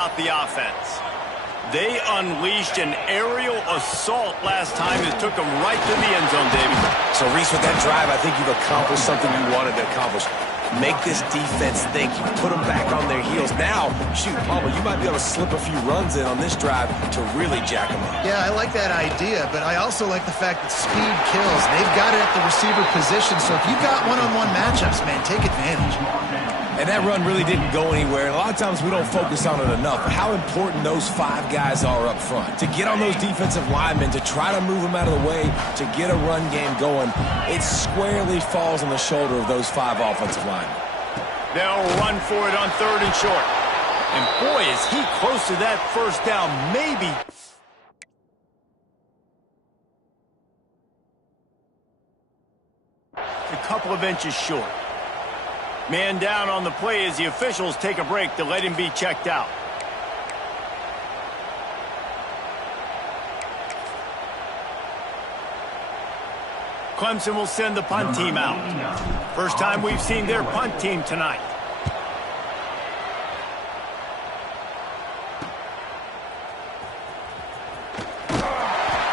The offense. They unleashed an aerial assault last time that took them right to the end zone, David. So, Reese, with that drive, I think you've accomplished something you wanted to accomplish. Make this defense think. You put them back on their heels. Now, shoot, Palmer, you might be able to slip a few runs in on this drive to really jack them up. Yeah, I like that idea, but I also like the fact that speed kills. They've got it at the receiver position, so if you've got one-on-one matchups, man, take advantage. And that run really didn't go anywhere. And a lot of times we don't focus on it enough. How important those 5 guys are up front. To get on those defensive linemen, to try to move them out of the way, to get a run game going, it squarely falls on the shoulder of those 5 offensive linemen. They'll run for it on 3rd and short. And boy, is he close to that first down. Maybe. A couple of inches short. Man down on the play as the officials take a break to let him be checked out. Clemson will send the punt team out. First time we've seen their punt team tonight.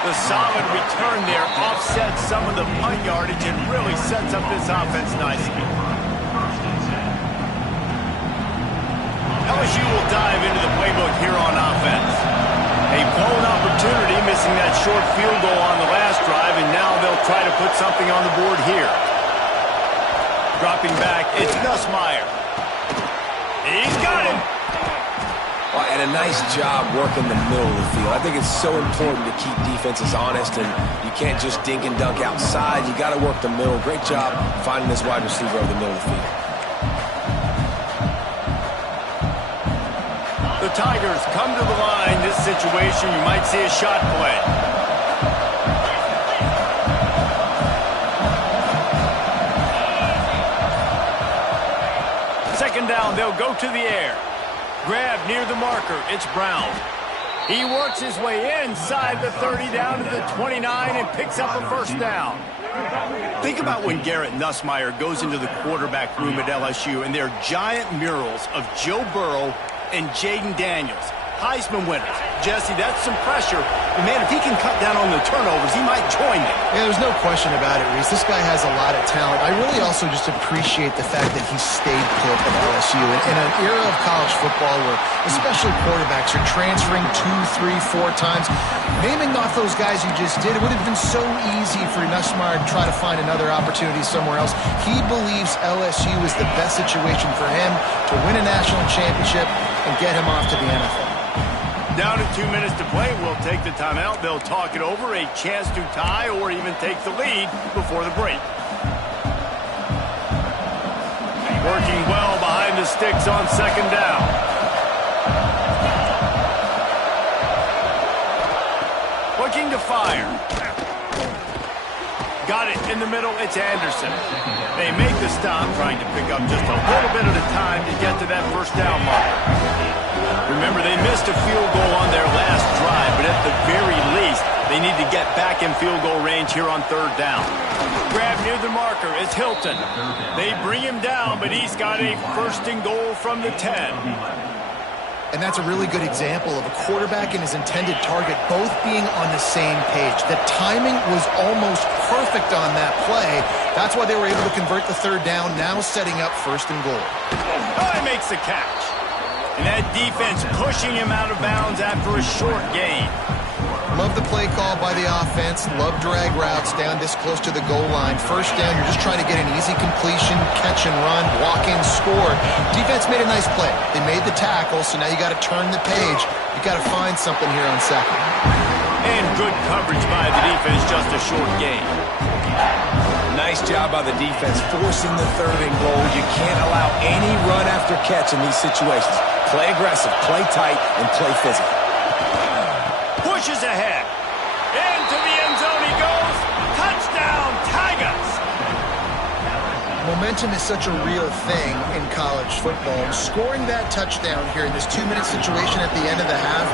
The solid return there offsets some of the punt yardage and really sets up this offense nicely. LSU will dive into the playbook here on offense. A blown opportunity, missing that short field goal on the last drive, and now they'll try to put something on the board here. Dropping back, it's Nussmeier. He's got him. Well, and a nice job working the middle of the field. I think it's so important to keep defenses honest, and you can't just dink and dunk outside. You got to work the middle. Great job finding this wide receiver over the middle of the field. The Tigers come to the line. This situation, you might see a shot play. Second down, they'll go to the air. Grab near the marker. It's Brown. He works his way inside the 30 down to the 29 and picks up a first down. Think about when Garrett Nussmeier goes into the quarterback room at LSU and there are giant murals of Joe Burrow and Jaden Daniels, Heisman winners. Jesse, that's some pressure. And man, if he can cut down on the turnovers, he might join them. Yeah, there's no question about it, Reese. This guy has a lot of talent. I really also just appreciate the fact that he stayed put at LSU. In an era of college football where especially quarterbacks are transferring 2, 3, 4 times, naming off those guys you just did, it would have been so easy for Nussmeier to try to find another opportunity somewhere else. He believes LSU is the best situation for him to win a national championship and get him off to the NFL. Down to 2 minutes to play. We'll take the timeout. They'll talk it over. A chance to tie or even take the lead before the break. Working well behind the sticks on second down. Looking to fire. Got it in the middle. It's Anderson. They make the stop, trying to pick up just a little bit at a time to get to that first down mark. Remember, they missed a field goal on their last drive, but at the very least, they need to get back in field goal range here on third down. Grab near the marker. It's Hilton. They bring him down, but he's got a first and goal from the 10. And that's a really good example of a quarterback and his intended target both being on the same page. The timing was almost perfect on that play. That's why they were able to convert the third down, now setting up first and goal. Oh, he makes the catch. And that defense pushing him out of bounds after a short gain. Love the play call by the offense. Love drag routes down this close to the goal line. First down, you're just trying to get an easy completion, catch and run, walk in, score. Defense made a nice play. They made the tackle, so now you got to turn the page. You got to find something here on second. And good coverage by the defense, just a short gain. Nice job by the defense, forcing the third and goal. You can't allow any run after catch in these situations. Play aggressive, play tight, and play physical. Pushes ahead. Into the end zone he goes. Touchdown, Tigers! Momentum is such a real thing in college football. Scoring that touchdown here in this 2-minute situation at the end of the half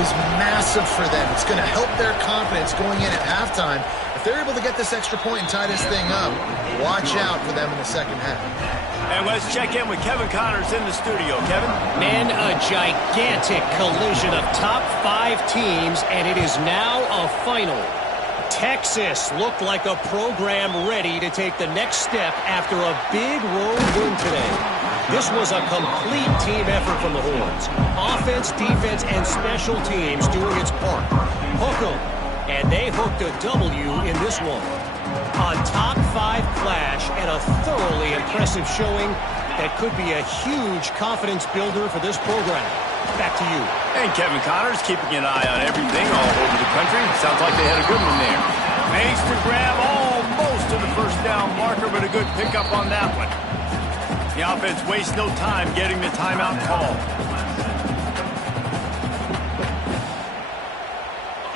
is massive for them. It's going to help their confidence going in at halftime. The they're able to get this extra point and tie this thing up, watch out for them in the second half. And let's check in with Kevin Connors in the studio. Kevin? Man, a gigantic collision of top 5 teams, and it is now a final. Texas looked like a program ready to take the next step after a big road win today. This was a complete team effort from the Horns. Offense, defense, and special teams doing its part. Hook 'em, and they hooked a W in this one. A top 5 clash and a thoroughly impressive showing that could be a huge confidence builder for this program. Back to you. And Kevin Connors keeping an eye on everything all over the country. Sounds like they had a good one there. Makes the grab almost to the first down marker, but a good pickup on that one. The offense wastes no time getting the timeout call.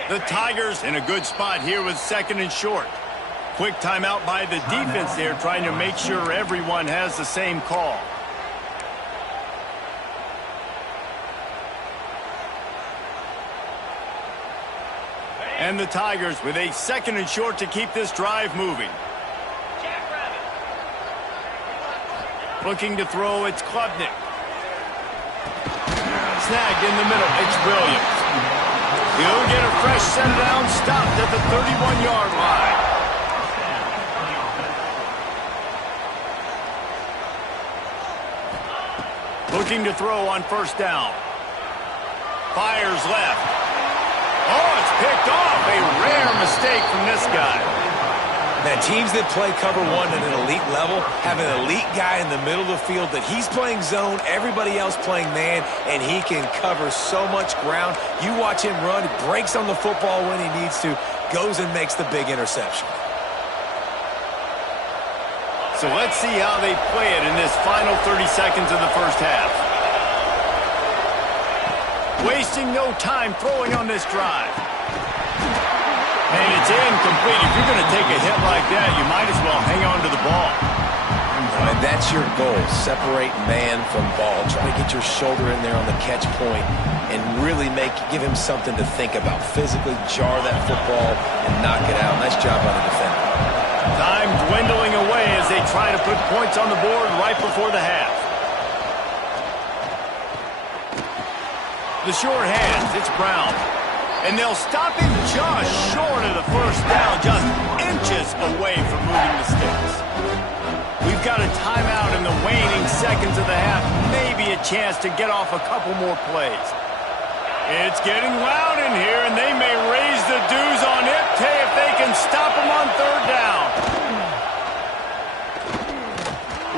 The Tigers in a good spot here with 2nd and short. Quick timeout by the defense there, trying to make sure everyone has the same call. And the Tigers with a 2nd and short to keep this drive moving. Looking to throw, it's Klubnik. Snagged in the middle, it's Williams. He'll get a fresh set down, stopped at the 31-yard line. Looking to throw on 1st down. Fires left. Oh, it's picked off. A rare mistake from this guy. Man, teams that play cover 1 at an elite level have an elite guy in the middle of the field that he's playing zone, everybody else playing man, and he can cover so much ground. You watch him run, he breaks on the football when he needs to, goes and makes the big interception. So let's see how they play it in this final 30 seconds of the first half. Wasting no time throwing on this drive. And it's incomplete. If you're going to take a hit like that, you might as well hang on to the ball. And that's your goal. Separate man from ball. Try to get your shoulder in there on the catch point and really give him something to think about. Physically jar that football and knock it out. Nice job by the defender. Time dwindling away as they try to put points on the board right before the half. The short hands, it's Brown. And they'll stop him just short of the 1st down, just inches away from moving the sticks. We've got a timeout in the waning seconds of the half, maybe a chance to get off a couple more plays. It's getting loud in here, and they may raise the dues on Ipte if they can stop him on 3rd down.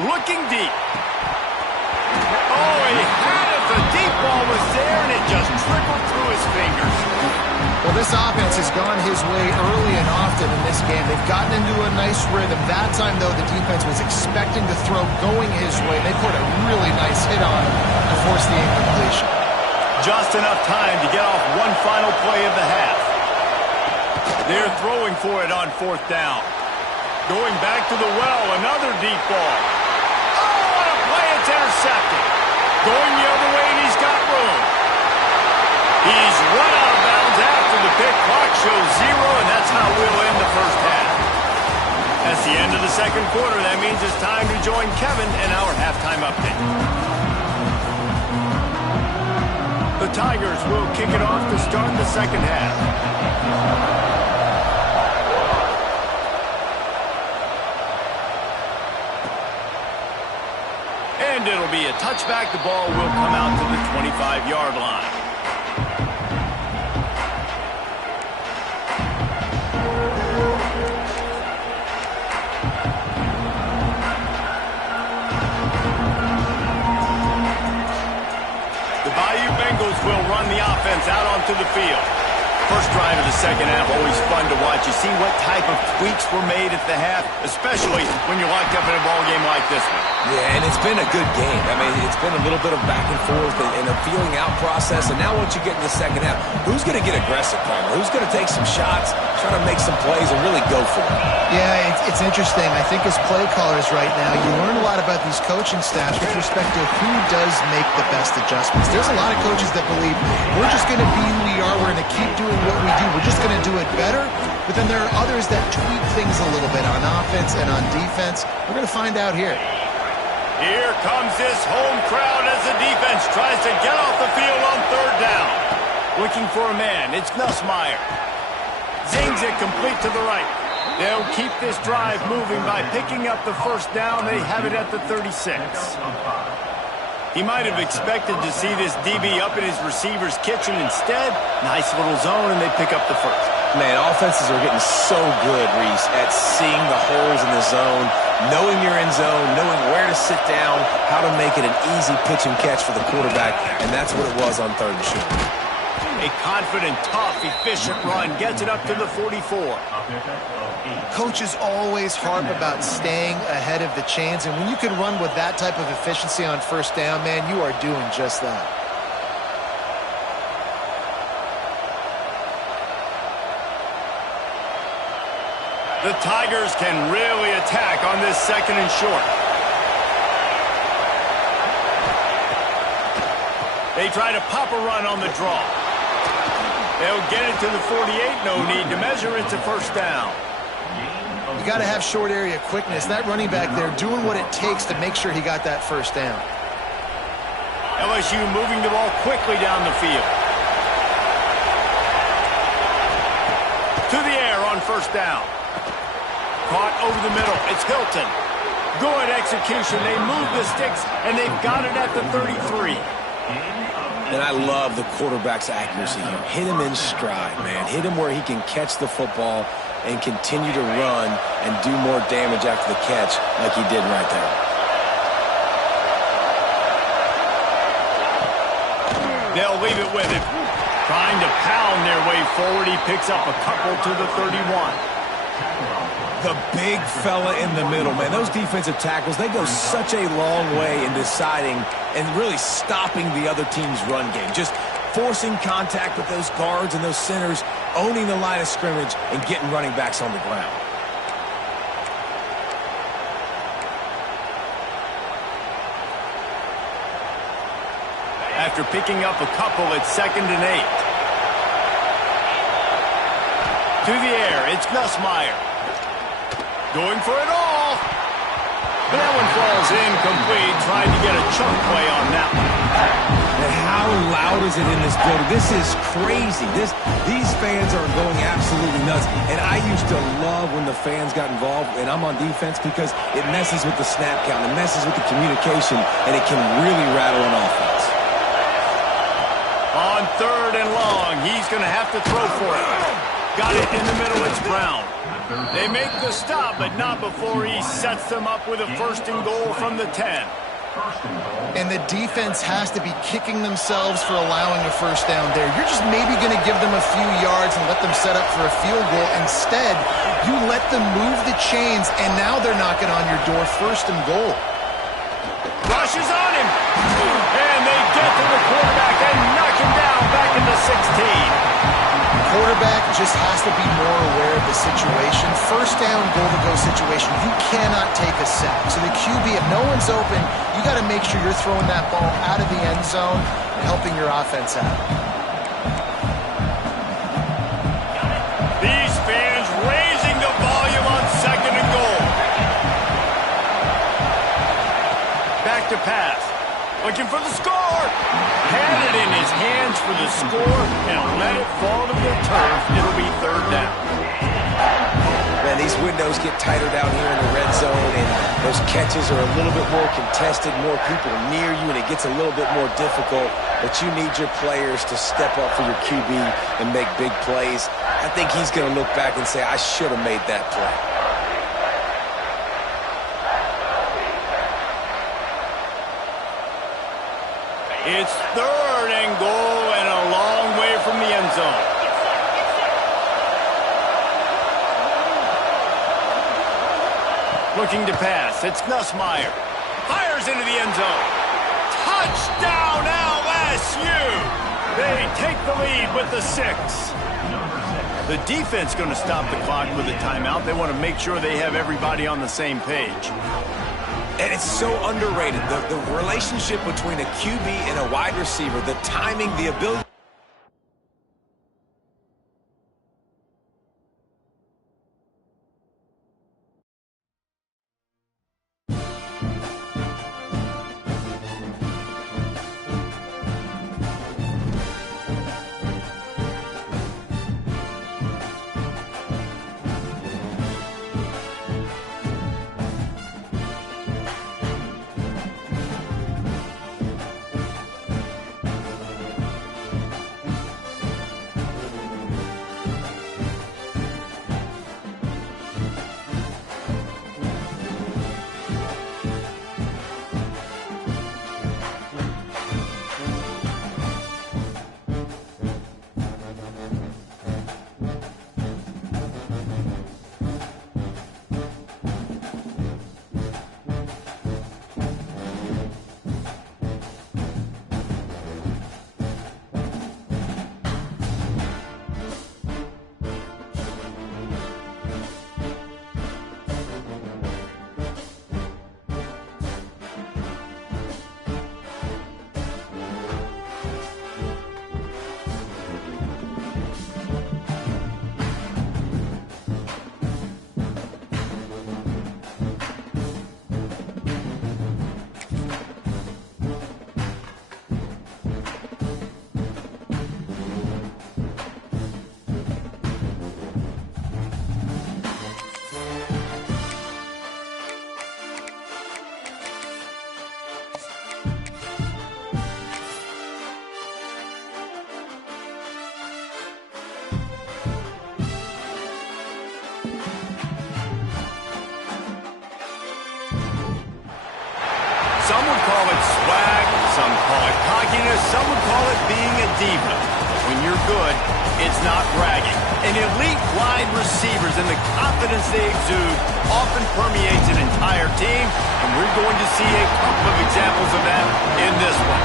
Looking deep. Oh, he had it. The deep ball was there, and it just trickled through his fingers. Well, this offense has gone his way early and often in this game. They've gotten into a nice rhythm. That time, though, the defense was expecting to throw going his way. They put a really nice hit on him to force the incompletion. Just enough time to get off one final play of the half. They're throwing for it on 4th down. Going back to the well, another deep ball. Oh, what a play, it's intercepted. Going the other way, and he's got room. He's run out of bounds after the pick. Clock shows 0, and that's how we'll end the first half. That's the end of the 2nd quarter. That means it's time to join Kevin in our halftime update. The Tigers will kick it off to start the 2nd half. And it'll be a touchback. The ball will come out to the 25-yard line. The Bayou Bengals will run the offense out onto the field. First drive of the 2nd half, always fun to watch. You see what type of tweaks were made at the half, especially when you're locked up in a ball game like this one. Yeah, and it's been a good game. I mean, it's been a little bit of back and forth and a feeling out process. And now once you get in the 2nd half, who's going to get aggressive, Kramer? Who's going to take some shots, try to make some plays, and really go for it? Yeah, it's interesting. I think as play callers right now, you learn a lot about these coaching staffs with respect to who does make the best adjustments. There's a lot of coaches that believe we're just going to be who we are. We're going to keep doing doing what we do. We're just going to do it better. But then there are others that tweak things a little bit on offense and on defense. We're going to find out here. Here comes this home crowd as the defense tries to get off the field on third down. Looking for a man. It's Nussmeier. Zings it complete to the right. They'll keep this drive moving by picking up the first down. They have it at the 36. He might have expected to see this DB up in his receiver's kitchen. Instead, nice little zone, and they pick up the first. Man, offenses are getting so good, Reese, at seeing the holes in the zone, knowing you're in zone, knowing where to sit down, how to make it an easy pitch and catch for the quarterback, and that's what it was on third and short. A confident, tough, efficient run gets it up to the 44. Coaches always harp about staying ahead of the chains, and when you can run with that type of efficiency on first down, man, you are doing just that. The Tigers can really attack on this second and short. They try to pop a run on the draw. They'll get it to the 48. No need to measure. It's a first down. You got to have short area quickness. That running back there doing what it takes to make sure he got that first down. LSU moving the ball quickly down the field. To the air on first down. Caught over the middle. It's Hilton. Good execution. They move the sticks, and they've got it at the 33. And I love the quarterback's accuracy here. Hit him in stride, man. Hit him where he can catch the football and continue to run and do more damage after the catch like he did right there. They'll leave it with him. Trying to pound their way forward. He picks up a couple to the 31. The big fella in the middle, man. Those defensive tackles, they go such a long way in deciding and really stopping the other team's run game. Just forcing contact with those guards and those centers, owning the line of scrimmage, and getting running backs on the ground. After picking up a couple, it's 2nd and 8. To the air, it's Nussmeier. Going for it all. That one falls incomplete. Trying to get a chunk play on that one. And how loud is it in this building? This is crazy. These fans are going absolutely nuts. And I used to love when the fans got involved, and I'm on defense, because it messes with the snap count. It messes with the communication, and it can really rattle an offense. On 3rd and long, he's going to have to throw for it. Got it in the middle. It's Brown. They make the stop, but not before he sets them up with a 1st and goal from the 10. And the defense has to be kicking themselves for allowing a first down there. You're just maybe going to give them a few yards and let them set up for a field goal. Instead, you let them move the chains, and now they're knocking on your door. 1st and goal. Rushes on him. And they get to the quarterback and knock him down back into 16. Quarterback just has to be more aware of the situation. 1st down, goal-to-go situation. You cannot take a sack. So the QB, if no one's open, you got to make sure you're throwing that ball out of the end zone and helping your offense out. These fans raising the volume on 2nd and goal. Back to pass. Looking for the score. Had it in his hands for the score and let it fall to the turf. It'll be 3rd down. Man, these windows get tighter down here in the red zone, and those catches are a little bit more contested, more people near you, and it gets a little bit more difficult. But you need your players to step up for your QB and make big plays. I think he's going to look back and say, I should have made that play. It's 3rd and goal and a long way from the end zone. Looking to pass. It's Nussmeier. Fires into the end zone. Touchdown LSU! They take the lead with the 6. The defense going to stop the clock with a timeout. They want to make sure they have everybody on the same page. And it's so underrated, the relationship between a QB and a wide receiver, the timing, the ability. some would call it being a diva. When you're good, it's not bragging. And elite wide receivers and the confidence they exude often permeates an entire team, and we're going to see a couple of examples of that in this one.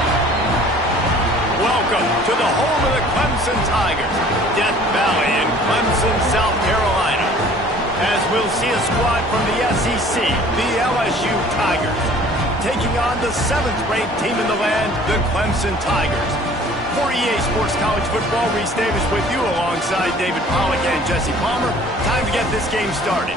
Welcome to the home of the Clemson Tigers, Death Valley in Clemson, South Carolina. As we'll see a squad from the SEC, the LSU Tigers, taking on the 7th-ranked team in the land, the Clemson Tigers. For EA Sports College Football, Reese Davis with you alongside David Pollack and Jesse Palmer. Time to get this game started.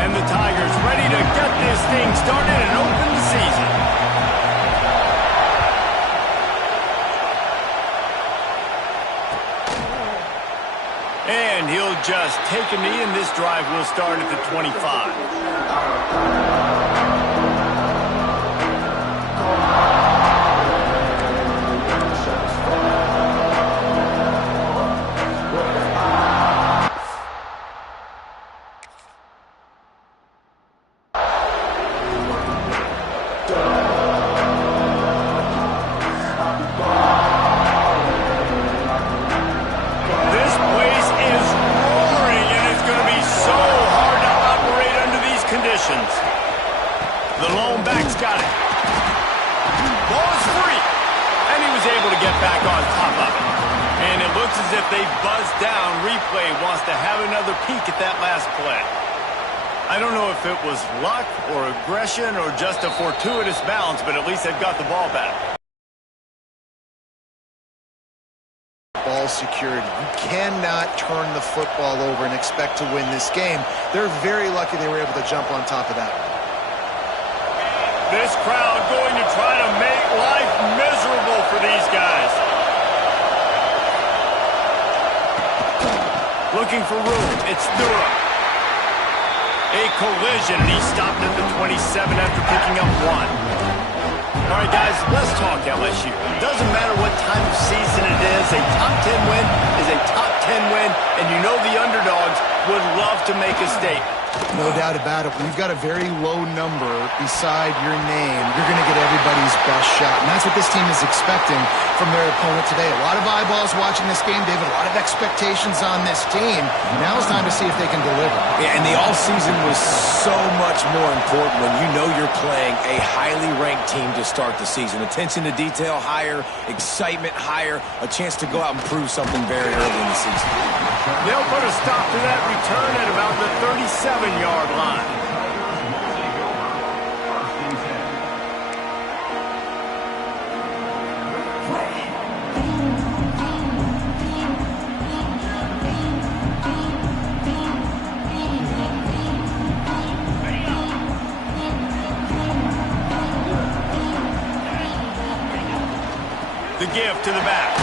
And the Tigers ready to get this thing started and open the season. And he'll just take a knee, and this drive will start at the 25. The lone back's got it. Ball is free. And he was able to get back on top of it. And it looks as if they buzzed down. Replay wants to have another peek at that last play. I don't know if it was luck or aggression or just a fortuitous bounce, but at least they've got the ball back. Ball security. You cannot turn the football over and expect to win this game. They're very lucky they were able to jump on top of that. This crowd going to try to make life miserable for these guys. Looking for room. It's Thura. A collision, and he stopped at the 27 after picking up 1. All right, guys, let's talk LSU. Doesn't matter what time of season it is, a top 10 win is a top 10 win, and you know the underdogs would love to make a statement. No doubt about it. When you've got a very low number beside your name, you're going to get everybody's best shot. And that's what this team is expecting from their opponent today. A lot of eyeballs watching this game, David. A lot of expectations on this team. Now it's time to see if they can deliver. Yeah, and the offseason was so much more important when you know you're playing a highly ranked team to start the season. Attention to detail higher, excitement higher, a chance to go out and prove something very early in the season. They'll put a stop to that return at about the 37-yard line. The give to the back.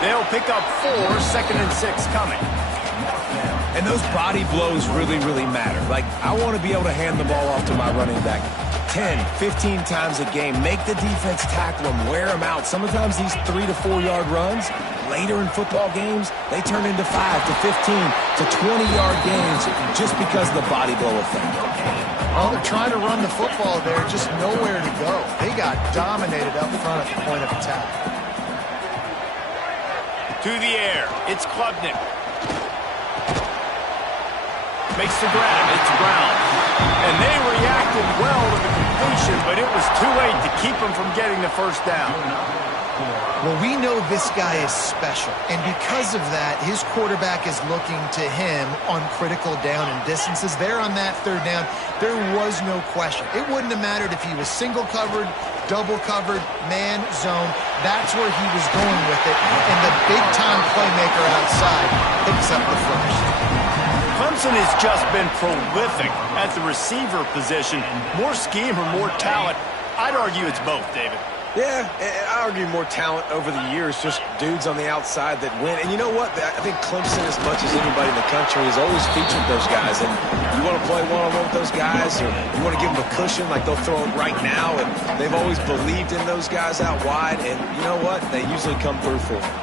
They'll pick up 4, 2nd and 6 coming. And those body blows really, really matter. Like, I want to be able to hand the ball off to my running back 10, 15 times a game. Make the defense tackle them, wear them out. Sometimes these 3 to 4 yard runs, later in football games, they turn into 5 to 15 to 20-yard games just because of the body blow effect. Well, they're trying to run the football there, just nowhere to go. They got dominated up front at the point of attack. To the air, it's Klubnik. Makes the grab, it's Brown. And they reacted well to the completion, but it was too late to keep them from getting the first down. Well, we know this guy is special, and because of that, his quarterback is looking to him on critical down and distances. There on that 3rd down, there was no question. It wouldn't have mattered if he was single covered, double covered, man, zone. That's where he was going with it, and the big-time playmaker outside picks up the first. Clemson has just been prolific at the receiver position. More scheme or more talent? I'd argue it's both, David. Yeah, I argue more talent over the years, just dudes on the outside that win. And you know what? I think Clemson, as much as anybody in the country, has always featured those guys. And you want to play one-on-one with those guys, or you want to give them a cushion like they'll throw it right now. And they've always believed in those guys out wide. And you know what? They usually come through for them.